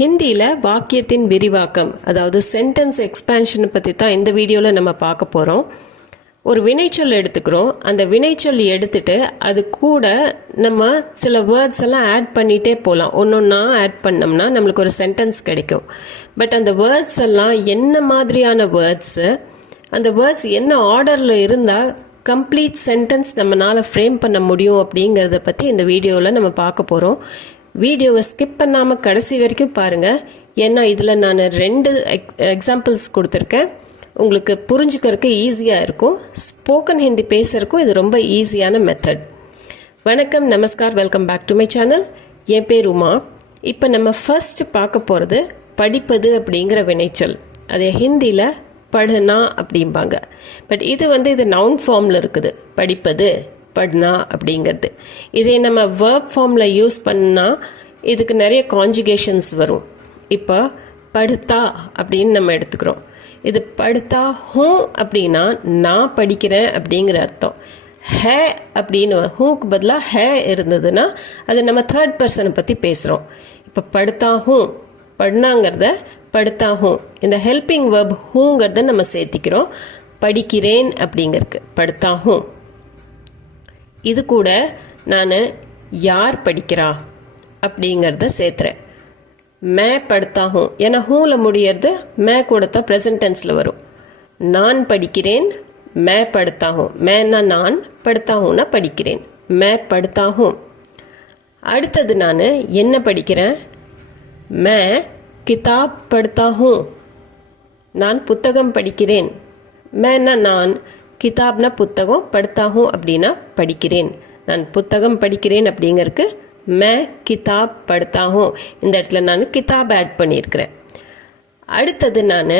ஹிந்தியில் வாக்கியத்தின் விரிவாக்கம் அதாவது சென்டென்ஸ் எக்ஸ்பேன்ஷனை பற்றி தான் இந்த வீடியோவில் நம்ம பார்க்க போகிறோம். ஒரு வினைச்சொல் எடுத்துக்கிறோம். அந்த வினைச்சொல் எடுத்துட்டு அது கூட நம்ம சில வேர்ட்ஸ் எல்லாம் ஆட் பண்ணிகிட்டே போகலாம். ஒன்றா ஆட் பண்ணோம்னா நம்மளுக்கு ஒரு சென்டென்ஸ் கிடைக்கும். பட் அந்த வேர்ட்ஸ் எல்லாம் என்ன மாதிரியான வேர்ட்ஸு, அந்த வேர்ட்ஸ் என்ன ஆர்டரில் இருந்தால் கம்ப்ளீட் சென்டென்ஸ் நம்மளால் ஃப்ரேம் பண்ண முடியும் அப்படிங்கிறத பற்றி இந்த வீடியோவில் நம்ம பார்க்க போகிறோம். வீடியோவை ஸ்கிப் பண்ணாமல் கடைசி வரைக்கும் பாருங்கள். ஏன்னா இதில் நான் 2 எக்ஸாம்பிள்ஸ் கொடுத்துருக்கேன். உங்களுக்கு புரிஞ்சுக்கிறதுக்கு ஈஸியாக இருக்கும். ஸ்போக்கன் ஹிந்தி பேசுகிறதுக்கும் இது ரொம்ப ஈஸியான மெத்தட். வணக்கம், நமஸ்கார், welcome back to my channel. என் பேர் உமா. இப்போ நம்ம ஃபர்ஸ்ட் பார்க்க போகிறது படிப்பது அப்படிங்கிற வினைச்சொல். அது ஹிந்தியில் படுனா அப்படிம்பாங்க. பட் இது நவுன் ஃபார்மில் இருக்குது. படிப்பது, பட்னா அப்படிங்கிறது. இதை நம்ம வேர்ப் ஃபார்மில் யூஸ் பண்ணால் இதுக்கு நிறைய கான்ஜுகேஷன்ஸ் வரும். இப்போ படுத்தா அப்படின்னு நம்ம எடுத்துக்கிறோம். இது படுத்தா ஹூம் அப்படின்னா நான் படிக்கிறேன் அப்படிங்கிற அர்த்தம். ஹே அப்படின்னு ஹூக்கு பதிலாக ஹே இருந்ததுன்னா அது நம்ம தேர்ட் பர்சனை பற்றி பேசுகிறோம். இப்போ படுத்தா ஹூம், பட்னாங்கிறத படுத்தா ஹூம், இந்த ஹெல்பிங் வேர்ப் ஹூங்கிறத நம்ம சேர்த்திக்கிறோம். படிக்கிறேன் அப்படிங்கிறதுக்கு படுத்தா ஹூம். இது கூட நான் யார் படிக்கிறா அப்படிங்கிறத சேர்த்துறேன். மே படுத்தா ஹூம், ஏன்னா ஹூவில் முடியறது மே கூட தான் ப்ரெசன்ட் டென்ஸில் வரும். நான் படிக்கிறேன், மே படுத்தா ஹூம். மேனா நான், படுத்தா ஹூம்னா படிக்கிறேன். மே படுத்தா ஹூம். அடுத்தது நான் என்ன படிக்கிறேன்? மே கிதாப் படுத்தா ஹூம், நான் புத்தகம் படிக்கிறேன். மேனா நான், கிதாப்னா புத்தகம், படுத்தா ஹூம் அப்படின்னா படிக்கிறேன். நான் புத்தகம் படிக்கிறேன் அப்படிங்கிறதுக்கு மே கிதாப் படுத்தா ஹூம். இந்த இடத்துல நான் கிதாப் ஆட் பண்ணியிருக்கிறேன். அடுத்தது நான்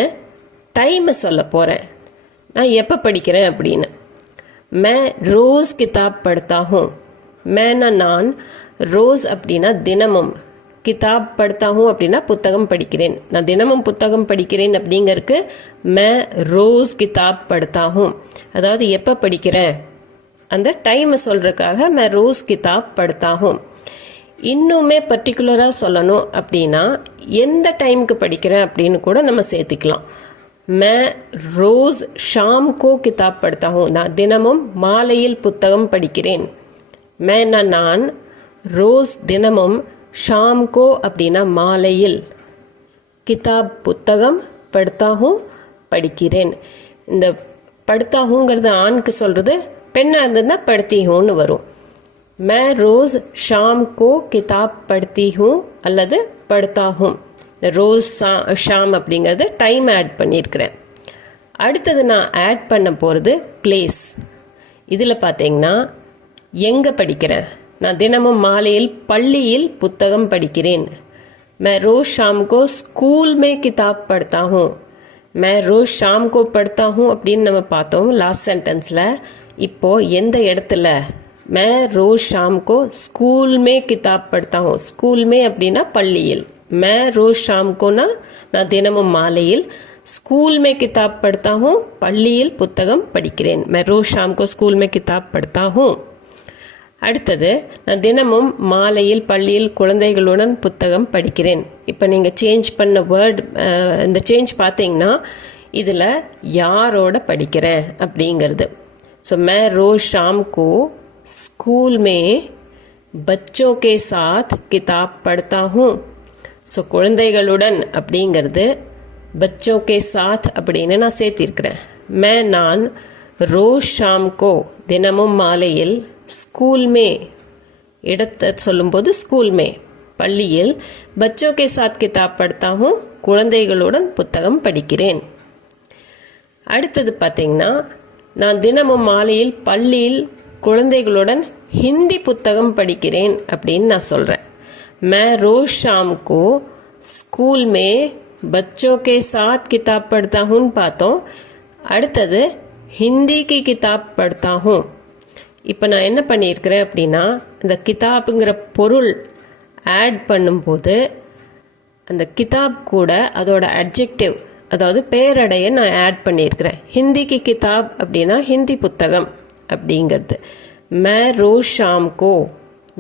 டைமை சொல்ல போகிறேன். நான் எப்போ படிக்கிறேன் அப்படின்னு. மே ரோஸ் கிதாப் படுத்தா ஹூம். மேனா நான், ரோஸ் அப்படின்னா தினமும், கிதாப் படுத்தா ஹூம் அப்படின்னா புத்தகம் படிக்கிறேன். நான் தினமும் புத்தகம் படிக்கிறேன் அப்படிங்கிறதுக்கு மே ரோஸ் கிதாப் படுத்தா ஹூம். அதாவது எப்போ படிக்கிறேன் அந்த டைமை சொல்கிறதுக்காக மே ரோஸ் கிதாப் படுத்தா ஹூம். இன்னுமே பர்டிகுலராக சொல்லணும் அப்படின்னா எந்த டைமுக்கு படிக்கிறேன் அப்படின்னு கூட நம்ம சேர்த்துக்கலாம். மே ரோஸ் ஷாம் கோ கிதாப் படுத்தா ஹூம், நான் தினமும் மாலையில் புத்தகம் படிக்கிறேன். மேனா நான், ரோஸ் தினமும், ஷாம் கோ அப்படின்னா மாலையில், கிதாப் புத்தகம், படுத்தா ஹூம் படிக்கிறேன். இந்த படுத்தா ஹூங்கிறது ஆணுக்கு சொல்கிறது, பெண்ணாக இருந்ததுன்னா படுத்தி ஹூன்னு வரும். மே ரோஸ் ஷாம் கோ கிதாப் படுத்தி ஹூம் அல்லது படுத்தா ஹூம். இந்த ரோஸ் ஷாம் அப்படிங்கிறது டைம் ஆட் பண்ணியிருக்கிறேன். அடுத்தது நான் ஆட் பண்ண போகிறது பிளேஸ். இதில் பார்த்தீங்கன்னா எங்கே படிக்கிறேன். நான் தினமும் மாலையில் பள்ளியில் புத்தகம் படிக்கிறேன். மே ரோஸ் ஷாம் கோ ஸ்கூல் மே கிதாப் படுத்தா ஹூம். மே ரோஸ் ஷாம் கோ படுத்தா ஹூம் அப்படின்னு நம்ம பார்த்தோம் லாஸ்ட் சென்டென்ஸில். இப்போது எந்த இடத்துல? மே ரோஸ் ஷாம் கோ ஸ்கூல் மே கிதாப் படுத்தா ஹூம். ஸ்கூல் மே அப்படின்னா பள்ளியில். மே ரோஸ் ஷாம் கோனா நான் தினமும் மாலையில், ஸ்கூல் மே கிதாப் படுத்தா ஹூம் பள்ளியில் புத்தகம் படிக்கிறேன். மே ரோஸ் ஷாம் கோ ஸ்கூல் மே கிதாப் படுத்தா ஹூம். அடுத்தது நான் தினமும் மாலையில் பள்ளியில் குழந்தைகளுடன் புத்தகம் படிக்கிறேன். இப்போ நீங்கள் சேஞ்ச் பண்ண வேர்ட், இந்த சேஞ்ச் பார்த்தீங்கன்னா இதில் யாரோட படிக்கிறேன் அப்படிங்கிறது. ஸோ மே ரோஸ் ஷாம் கோ ஸ்கூல் மே பச்சோ கே சாத் கிதாப் படுத்தா ஹூம். ஸோ குழந்தைகளுடன் அப்படிங்கிறது பச்சோ கே சாத் அப்படின்னு நான் சேர்த்திருக்கிறேன். மே நான் ரோஸ் ஷாம் கோ தினமும் மாலையில், ஸ்கூல் மே இடத்தை சொல்லும்போது ஸ்கூல் மே பள்ளியில், பச்சோ கே சாத் கிதாப் படுத்தா ஹூம் குழந்தைகளுடன் புத்தகம் படிக்கிறேன். அடுத்தது பார்த்தீங்கன்னா நான் தினமும் மாலையில் பள்ளியில் குழந்தைகளுடன் ஹிந்தி புத்தகம் படிக்கிறேன் அப்படின்னு நான் சொல்கிறேன். மே ரோஸ் ஷாம் கோ ஸ்கூல் மே பச்சோ கே சாத் கிதாப் படுத்தா ஹூன்னு பார்த்தோம். அடுத்தது ஹிந்தி கி கிதாப் படுத்தா ஹூம். இப்போ நான் என்ன பண்ணியிருக்கிறேன் அப்படின்னா இந்த கிதாப்புங்கிற பொருள் ஆட் பண்ணும்போது அந்த கிதாப் கூட அதோட அட்ஜெக்டிவ், அதாவது பேரடையை நான் ஆட் பண்ணியிருக்கிறேன். ஹிந்திக்கு கிதாப் அப்படின்னா ஹிந்தி புத்தகம் அப்படிங்கிறது. மே ரோஸ் ஷாம் கோ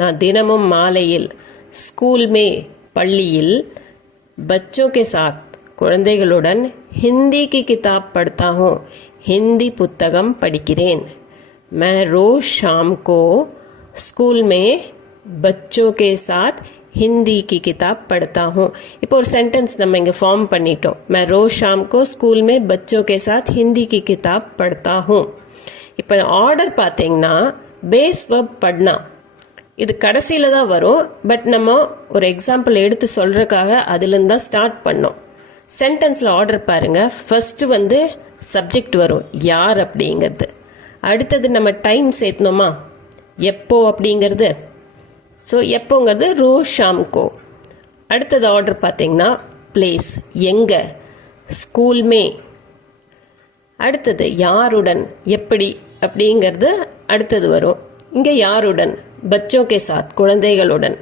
நான் தினமும் மாலையில், ஸ்கூல் மே பள்ளியில், बच्चों के साथ குழந்தைகளுடன் हिंदी की किताब पढ़ता हूँ हिंदी पुस्तकम படிக்கிறேன் मैं रोज़ शाम को स्कूल में बच्चों के साथ हिंदी की किताब पढ़ता हूँ இப்போ ஒரு சென்டென்ஸ் நம்ம இங்கே ஃபார்ம் பண்ணிட்டோம் मैं रोज़ शाम को स्कूल में बच्चों के साथ हिंदी की किताब पढ़ता हूँ இப்போ ஆர்டர் பார்த்தீங்கன்னா பேஸ் வெர்ப் பட்னா இது கடைசியில் தான் வரும் பட் நம்ம ஒரு எக்ஸாம்பிள் எடுத்து சொல்கிறதுக்காக அதுலேருந்து தான் ஸ்டார்ட் பண்ணோம் சென்டென்ஸில் ஆர்டர் பாருங்கள் ஃபஸ்ட்டு வந்து சப்ஜெக்ட் வரும் யார் அப்படிங்கிறது அடுத்தது நம்ம டைம் சேர்த்தனோமா எப்போ அப்படிங்கிறது ஸோ எப்போங்கிறது ரோஸ் ஷாம்கோ அடுத்தது ஆர்டர் பார்த்தீங்கன்னா பிளேஸ் எங்கே ஸ்கூல்மே அடுத்தது யாருடன் எப்படி அப்படிங்கிறது அடுத்தது வரும் இங்கே யாருடன் பச்சோं के साथ குழந்தைகளுடன்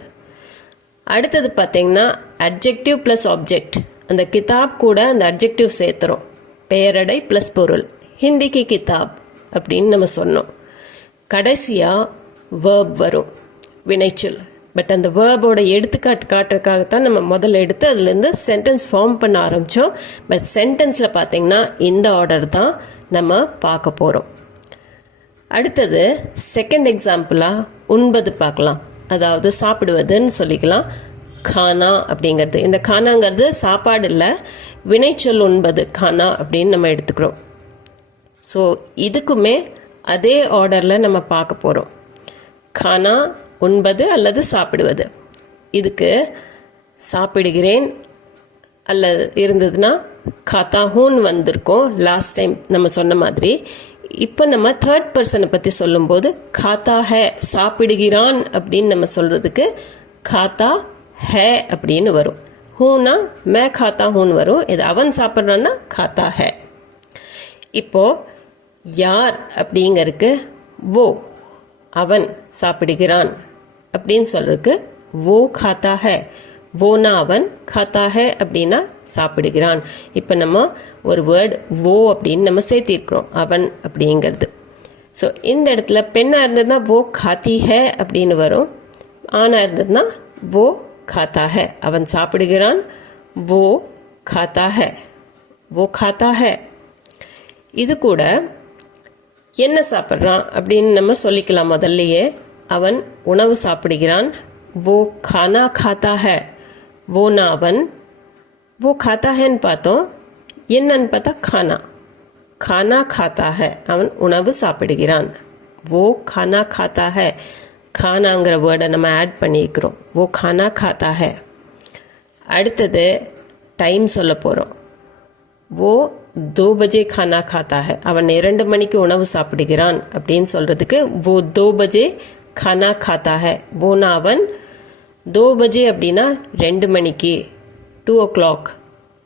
அடுத்தது பார்த்தீங்கன்னா அட்ஜெக்டிவ் ப்ளஸ் ஆப்ஜெக்ட் அந்த கிதாப் கூட அந்த அட்ஜெக்டிவ் சேர்த்துறோம் பெயரடை ப்ளஸ் பொருள் ஹிந்திக்கு கிதாப் அப்படின்னு நம்ம சொன்னோம் கடைசியாக வேர்ப் வரும் வினைச்சொல் பட் அந்த வேர்போட எடுத்துக்காட்டு காட்டுறதுக்காகத்தான் நம்ம முதல்ல எடுத்து அதுலேருந்து சென்டென்ஸ் ஃபார்ம் பண்ண ஆரம்பித்தோம் பட் சென்டென்ஸில் பார்த்திங்கன்னா இந்த ஆர்டர் தான் நம்ம பார்க்க போகிறோம் அடுத்தது செகண்ட் எக்ஸாம்பிளாக உண்பது பார்க்கலாம் அதாவது சாப்பிடுவதுன்னு சொல்லிக்கலாம் கானா அப்படிங்கிறது இந்த கானாங்கிறது சாப்பாடு இல்லை வினைச்சொல் உண்பது கானா அப்படின்னு நம்ம எடுத்துக்கிறோம் ஸோ இதுக்குமே அதே ஆர்டரில் நம்ம பார்க்க போகிறோம் கானா உண்பது அல்லது சாப்பிடுவது இதுக்கு சாப்பிடுகிறேன் அல்லது இருந்ததுன்னா காத்தாஹூன்னு வந்திருக்கோம் லாஸ்ட் டைம் நம்ம சொன்ன மாதிரி இப்போ நம்ம தேர்ட் பர்சனை பற்றி சொல்லும்போது காத்தா ஹே சாப்பிடுகிறான் அப்படின்னு நம்ம சொல்கிறதுக்கு காத்தா ஹே அப்படின்னு வரும் ஹூனா மே காத்தா ஹூன்னு வரும் இது அவன் சாப்பிட்றான்னா காத்தா ஹே இப்போது யார் அப்படிங்கிறதுக்கு ஓ அவன் சாப்பிடுகிறான் அப்படின்னு சொல்கிறதுக்கு ஓ காத்தா ஹே ஓனா அவன் காத்தா ஹே அப்படின்னா சாப்பிடுகிறான் இப்போ நம்ம ஒரு வேர்டு ஓ அப்படின்னு நம்ம சேர்த்திருக்கிறோம் அவன் அப்படிங்கிறது ஸோ இந்த இடத்துல பெண்ணாக இருந்ததுன்னா ஓ காத்தி ஹே அப்படின்னு வரும் ஆணாக இருந்ததுன்னா ஓ காத்தா ஹே அவன் சாப்பிடுகிறான் ஓ காத்தா ஹே ஓ காத்தா ஹே இது கூட என்ன சாப்பிட்றான் அப்படின்னு நம்ம சொல்லிக்கலாம் முதல்லையே அவன் உணவு சாப்பிடுகிறான் वो खाना खाता है वो ना அவன் वो खाता है பார்த்தோம் என்னன்னு பார்த்தா खाना खाना खाता है அவன் உணவு சாப்பிடுகிறான் वो खाना खाता है खानाங்கிற வேர்டை நம்ம ஆட் பண்ணியிருக்கிறோம் वो खाना खाता है அடுத்தது டைம் சொல்ல போகிறோம் वो 2 बजे खाना खाता है அவன் 2 மணிக்கு உணவு சாப்பிடுகிறான் அப்படின்னு சொல்கிறதுக்கு वो 2 बजे खाना खाता है वो ना அவன் 2 बजे அப்படின்னா 2 மணிக்கு 2 o'clock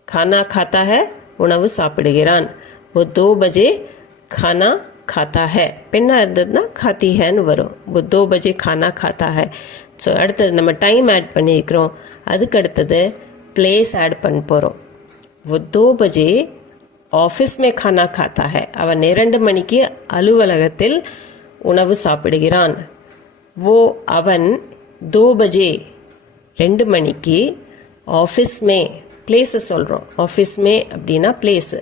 खाना खाता है உணவு சாப்பிடுகிறான் वो 2 बजे खाना खाता है பெண்ணாக இருந்ததுன்னா खाती हैன்னு வரும் वो 2 बजे खाना खाता है ஸோ அடுத்தது நம்ம டைம் ஆட் பண்ணியிருக்கிறோம் அதுக்கு அடுத்தது பிளேஸ் ஆட் பண்ண போகிறோம் वो 2 बजे ஆஃபீஸ் में खाना खाता है அவன் 2 மணிக்கு அலுவலகத்தில் உணவு சாப்பிடுகிறான் वो அவன் 2 बजे 2 மணிக்கு ஆஃபீஸ் மே பிளேஸை சொல்கிறோம் ஆஃபீஸ் மே அப்படின்னா பிளேஸு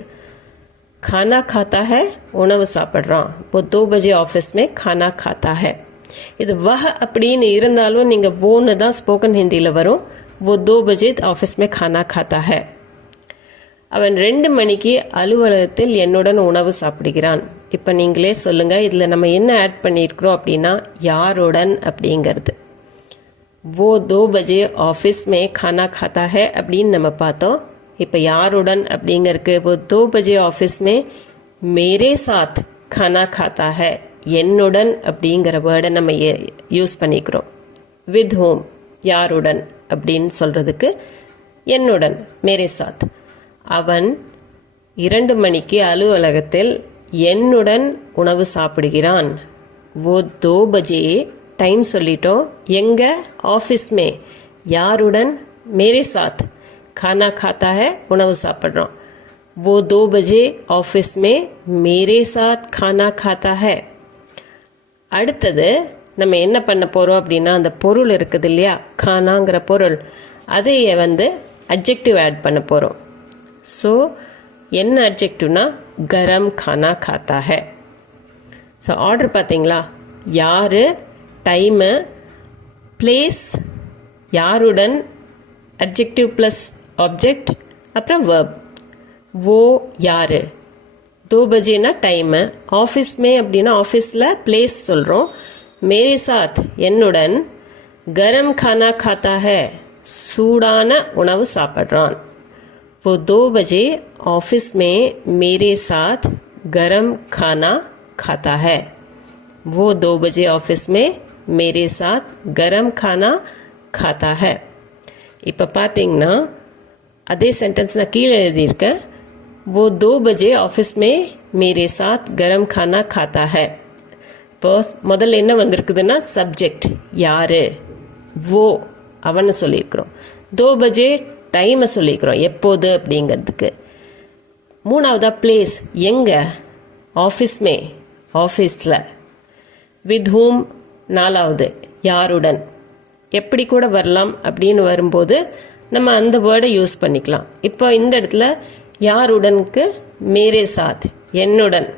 खाना खाता है உணவு சாப்பிட்றான் वो 2 बजे ஆஃபீஸ் மே खाना खाता है இது வஹ அப்படின்னு இருந்தாலும் நீங்கள் ஓன்னு தான் ஸ்போக்கன் ஹிந்தியில் வரும் वो 2 बजे ஆஃபீஸ் மே खाना खाता है அவன் 2 மணிக்கு அலுவலகத்தில் என்னுடன் உணவு சாப்பிடுகிறான் இப்போ நீங்களே சொல்லுங்கள் இதில் நம்ம என்ன ஆட் பண்ணியிருக்கிறோம் அப்படின்னா யாருடன் அப்படிங்கிறது वो 2 बजे ஆஃபீஸ் மே खाना खाता है அப்படின்னு நம்ம பார்த்தோம் இப்போ யாருடன் அப்படிங்கிறதுக்கு वो 2 बजे ஆஃபீஸ் மே मेरे साथ खाना खाता है என்னுடன் அப்படிங்கிற வேர்டை நம்ம யூஸ் பண்ணிக்கிறோம் வித் ஹோம் யாருடன் அப்படின்னு சொல்கிறதுக்கு என்னுடன் மேரே சாத் அவன் 2 மணிக்கு அலுவலகத்தில் என்னுடன் உணவு சாப்பிடுகிறான் वो 2 बजे டைம் சொல்லிட்டோம் எங்கே ஆஃபீஸ் மே யாருடன் மேரே சாத் खाना खाता है உணவு சாப்பிட்றோம் वो 2 बजे ஆஃபீஸ் மே मेरे साथ खाना खाता है அடுத்தது நம்ம என்ன பண்ண போகிறோம் அப்படின்னா அந்த பொருள் இருக்குது இல்லையா கானாங்கிற பொருள் அதை வந்து adjective add பண்ண போகிறோம். ஸோ என்ன adjectiveனா கரம் खाना खाता है. ஸோ ஆர்டர் பார்த்தீங்களா, யார், டைமு, பிளேஸ், யாருடன், adjective ப்ளஸ் ஆப்ஜெக்ட், அப்புறம் verb. वो யார், 2 बजेனா டைமு, ஆஃபீஸ் में அப்படின்னா ஆஃபீஸில் பிளேஸ் சொல்கிறோம். मेरे साथ என்னுடன், गरम खाना खाता है சூடான உணவு சாப்பிட்றான். वो 2 बजे ऑफिस में मेरे साथ गरम खाना खाता है. वो 2 बजे ऑफिस में मेरे साथ गरम खाना खाता है. இப்போ பார்த்தீங்கன்னா அதே சென்டென்ஸ் நான் கீழே எழுதியிருக்கேன். वो 2 बजे ऑफिस में मेरे साथ गरम खाना खाता है. இப்போ முதல்ல என்ன வந்திருக்குதுன்னா சப்ஜெக்ட் யார், वो அவன்னு சொல்லியிருக்கிறோம். 2 बजे டைமை சொல்லியிருக்கிறோம் எப்போது அப்படிங்கிறதுக்கு. மூணாவதாக பிளேஸ் எங்கே, ஆஃபீஸ்மே ஆஃபீஸில். வித் ஹூம் நாலாவது யாருடன். எப்படி கூட வரலாம் அப்படின்னு வரும்போது நம்ம அந்த வேர்டை யூஸ் பண்ணிக்கலாம். இப்போ இந்த இடத்துல யாருடனுக்கு மேரே சாத் என்னுடன்.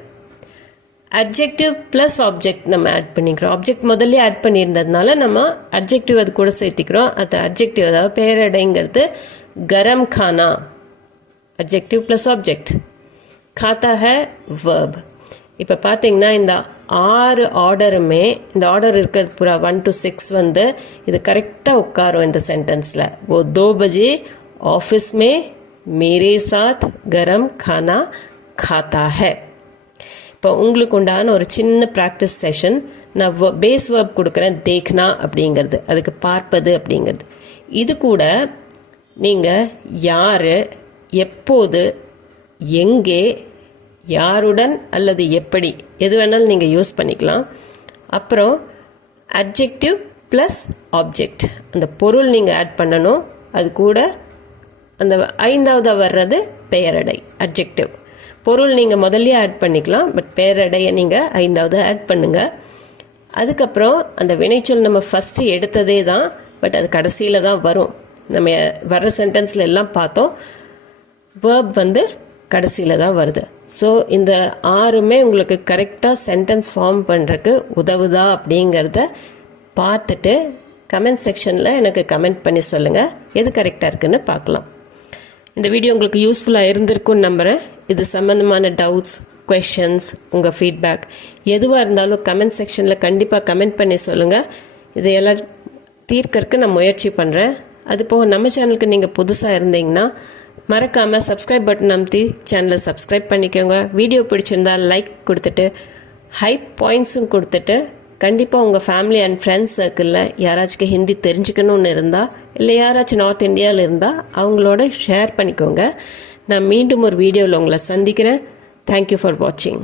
அட்ஜெக்டிவ் ப்ளஸ் ஆப்ஜெக்ட் நம்ம ஆட் பண்ணிக்கிறோம். ஆப்ஜெக்ட் முதல்ல ஆட் பண்ணியிருந்ததுனால நம்ம அட்ஜெக்டிவ் அது கூட சேர்த்திக்கிறோம். அது அட்ஜெக்டிவ் அதாவது பெயரடைங்கிறது கரம் खाना, அட்ஜெக்டிவ் ப்ளஸ் ஆப்ஜெக்ட். खाता है verb. இப்போ பார்த்தீங்கன்னா இந்த 6 ஆர்டருமே, இந்த ஆர்டர் இருக்கிறது பூரா 1 to 6 வந்து இது கரெக்டாக உட்காரும் இந்த சென்டென்ஸில். वो 2 बजे ऑफिस में मेरे साथ गरम खाना खाता है. இப்போ உங்களுக்கு உண்டான ஒரு சின்ன ப்ராக்டிஸ் செஷன். நான் பேஸ் வேர்ப் கொடுக்குறேன், தேக்னா அப்படிங்கிறது, அதுக்கு பார்ப்பது அப்படிங்கிறது. இது கூட நீங்கள் யார், எப்போது, எங்கே, யாருடன் அல்லது எப்படி எது வேணாலும் நீங்கள் யூஸ் பண்ணிக்கலாம். அப்புறம் அட்ஜெக்டிவ் ப்ளஸ் ஆப்ஜெக்ட், அந்த பொருள் நீங்கள் ஆட் பண்ணணும். அது கூட அந்த 5ஆவதாக வர்றது பெயரடை அட்ஜெக்டிவ். பொருள் நீங்கள் முதல்ல ஆட் பண்ணிக்கலாம், பட் பெயரடையை நீங்கள் 5ஆவது ஆட் பண்ணுங்கள். அதுக்கப்புறம் அந்த வினைச்சொல் நம்ம ஃபஸ்ட்டு எடுத்ததே தான், பட் அது கடைசியில் தான் வரும். நம்ம வர்ற சென்டென்ஸில் எல்லாம் பார்த்தோம், வேர்ப் வந்து கடைசியில் தான் வருது. ஸோ இந்த 6மே உங்களுக்கு கரெக்டாக சென்டென்ஸ் ஃபார்ம் பண்ணுறதுக்கு உதவுதா அப்படிங்கிறத பார்த்துட்டு கமெண்ட் செக்ஷனில் எனக்கு கமெண்ட் பண்ணி சொல்லுங்கள், எது கரெக்டாக இருக்குன்னு பார்க்கலாம். இந்த வீடியோ உங்களுக்கு யூஸ்ஃபுல்லாக இருந்திருக்குன்னு நம்புகிறேன். இது சம்மந்தமான டவுட்ஸ், கொஷன்ஸ், உங்கள் ஃபீட்பேக் எதுவாக இருந்தாலும் கமெண்ட் செக்ஷனில் கண்டிப்பாக கமெண்ட் பண்ணி சொல்லுங்கள். இதையெல்லாம் தீர்க்கறதுக்கு நான் முயற்சி பண்ணுறேன். அது போக நம்ம சேனலுக்கு நீங்கள் புதுசாக இருந்தீங்கன்னா மறக்காமல் சப்ஸ்கிரைப் பட்டன் அமுத்தி சேனலை சப்ஸ்கிரைப் பண்ணிக்கோங்க. வீடியோ பிடிச்சிருந்தால் லைக் கொடுத்துட்டு ஹைப் பாயிண்ட்ஸும் கொடுத்துட்டு கண்டிப்பாக உங்கள் ஃபேமிலி அண்ட் ஃப்ரெண்ட்ஸ் சர்க்கிளில் யாராச்சும் ஹிந்தி தெரிஞ்சுக்கணுன்னு இருந்தால், இல்லை யாராச்சும் நார்த் இந்தியாவில் இருந்தால் அவங்களோட ஷேர் பண்ணிக்கோங்க. நான் மீண்டும் ஒரு வீடியோவில் உங்களை சந்திக்கிறேன். தேங்க்யூ ஃபார் வாட்சிங்.